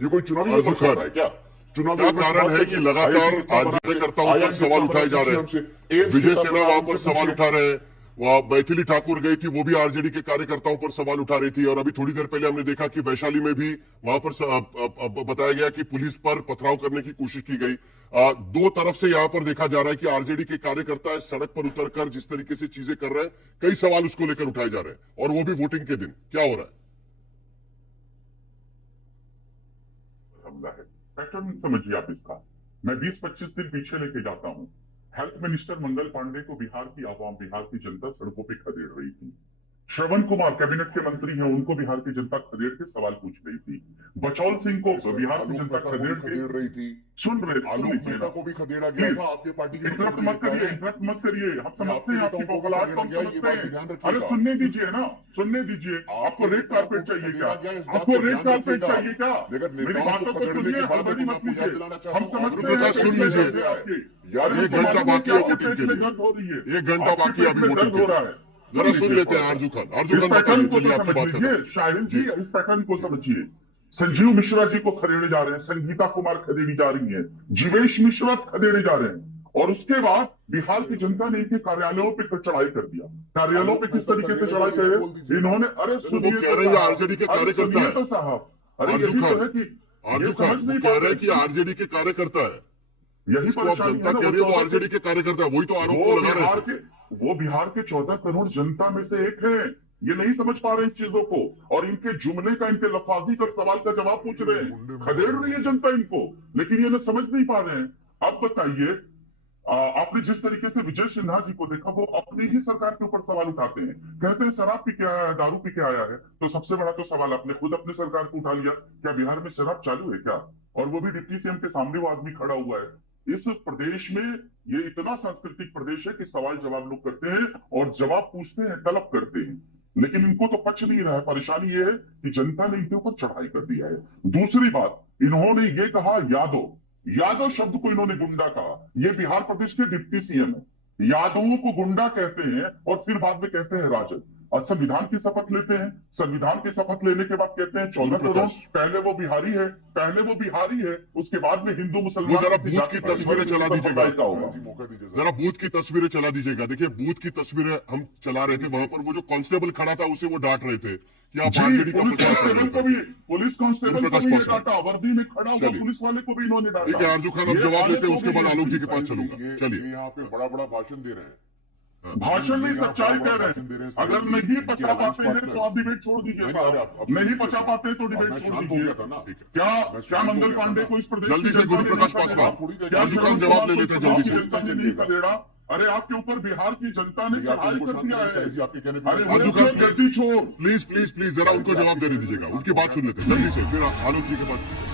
ये कोई चुनावी आरजू खान, है क्या? चुनावी क्या कारण है कि लगातार कार्यकर्ताओं पर सवाल उठाए जा रहे हैं? विजय सेना वहां पर सवाल उठा रहे हैं, वहां मैथिली ठाकुर गई थी, वो भी आरजेडी के कार्यकर्ताओं पर सवाल उठा रही थी। और अभी थोड़ी देर पहले हमने देखा कि वैशाली में भी वहां पर बताया गया कि पुलिस पर पथराव करने की कोशिश की गई। दो तरफ से यहां पर देखा जा रहा है कि आरजेडी के कार्यकर्ता सड़क पर उतरकर जिस तरीके से चीजें कर रहे हैं, कई सवाल उसको लेकर उठाए जा रहे हैं, और वो भी वोटिंग के दिन। क्या हो रहा है? हमला है, पैटर्न समझिए आप इसका। मैं 20-25 दिन पीछे लेके जाता हूं। हेल्थ मिनिस्टर मंगल पांडे को बिहार की आवाम, बिहार की जनता सड़कों पे खदेड़ रही थी। श्रवण कुमार कैबिनेट के मंत्री हैं, उनको बिहार की जनता खदेड़ के सवाल पूछ रही थी। बचौल सिंह को बिहार की जनता खदेड़ रही थी। सुन लीजिए को भी खदेड़ा गया था आपके पार्टी के। इंटरप्ट मत करिए, हम समझते हैं आपकी बौखलाहट को, हम समझते हैं। अरे सुनने दीजिए ना, सुनने दीजिए। आपको रेड कारपेट चाहिए क्या? आपको रेड कारपेट चाहिए क्या? मेरी बातों को सुनिए, हड़बड़ी मत कीजिए। हम समझते हैं। सुन लीजिए, यार 1 घंटा बाकी है वोटिंग के लिए, 1 घंटा बाकी है अभी वोटिंग के लिए। जरा सुन लेते हैं आरजू खान। आरजू खान बताइए, चलिए आपकी बात करें। शाहिद जी, इस पैटर्न को समझिए। संजीव मिश्रा जी को खदेड़े जा रहे हैं, संगीता कुमार खदेड़ी जा रही है, जीवेश मिश्रा खदेड़े जा रहे हैं, और उसके बाद बिहार की जनता ने इनके कार्यालयों पे चढ़ाई कर दिया। कार्यालयों पे किस तरीके से चढ़ाई करे इन्होंने? अरे सुनिए, कह रहे हैं आरजेडी के कार्यकर्ता है तो साहब। अरे आरजू यही तो है खान, कि आरजू खान कह रहे हैं कि आरजेडी के कार्यकर्ता है। यही इसको आप जनता कह रही है वो आरजेडी के कार्यकर्ता है, वही तो आरोप को लगा रहे थे। वो बिहार के 14 करोड़ जनता में से एक है। ये नहीं समझ पा रहे इन चीजों को, और इनके जुमले का, इनके लफाजी का सवाल का जवाब पूछ रहे हैं। खदेड़ रही है जनता इनको, लेकिन ये समझ नहीं पा रहे हैं। अब बताइए, आपने जिस तरीके से विजय सिन्हा जी को देखा, वो अपनी ही सरकार के ऊपर सवाल उठाते हैं। कहते हैं शराब पी के आया है, दारू पी के आया है। तो सबसे बड़ा तो सवाल आपने खुद अपनी सरकार को उठा लिया, क्या बिहार में शराब चालू है क्या? और वो भी डिप्टी सीएम के सामने वो आदमी खड़ा हुआ है। इस प्रदेश में, ये इतना सांस्कृतिक प्रदेश है कि सवाल जवाब लोग करते हैं और जवाब पूछते हैं, तलब करते हैं, लेकिन इनको तो पच नहीं रहा है। परेशानी ये है कि जनता ने इनके ऊपर चढ़ाई कर दिया है। दूसरी बात, इन्होंने ये कहा यादव शब्द को इन्होंने गुंडा कहा। ये बिहार प्रदेश के डिप्टी सीएम है। यादवों को गुंडा कहते हैं और फिर बाद में कहते हैं राजद। और संविधान की शपथ लेते हैं, संविधान की शपथ लेने के बाद कहते हैं 14 करोड़, पहले वो बिहारी है, उसके बाद में हिंदू मुसलमान। जरा बूथ की तस्वीरें चला दीजिएगा, जरा बूथ की तस्वीरें चला दीजिएगा। देखिए बूथ की तस्वीरें हम चला रहे थे, वहां पर वो जो कांस्टेबल खड़ा था उसे वो डांट रहे थे कि आप आरजेडी का प्रचार कर रहे थे। पुलिस कांस्टेबल को भी डांटा, वर्दी में खड़ा हुआ पुलिस वाले को भी इन्होंने डांटा। ठीक है आरजू खान, अब जवाब देते हैं, उसके बाद आलोक जी के पास चलूंगा। चलिए, यहाँ पे बड़ा बड़ा भाषण दे रहे हैं। भाषण नहीं, सच्चाई कह रहे हैं। अगर नहीं पचा पाते हैं तो आप डिबेट छोड़ दीजिए। नहीं पचा पाते तो डिबेट छोड़ दीजिए। क्या मंगल पांडे को इस प्रदेश जल्दी से गुरु प्रकाश पासवान, आरजू खान जवाब ले लेते हैं जल्दी से। अरे आपके ऊपर बिहार की जनता ने चढ़ाई कर दिया है। आरजू खान प्लीज, जरा उनको जवाब देने दीजिएगा, उनकी बात सुन लेते हैं जल्दी से, फिर आलोक जी के पास।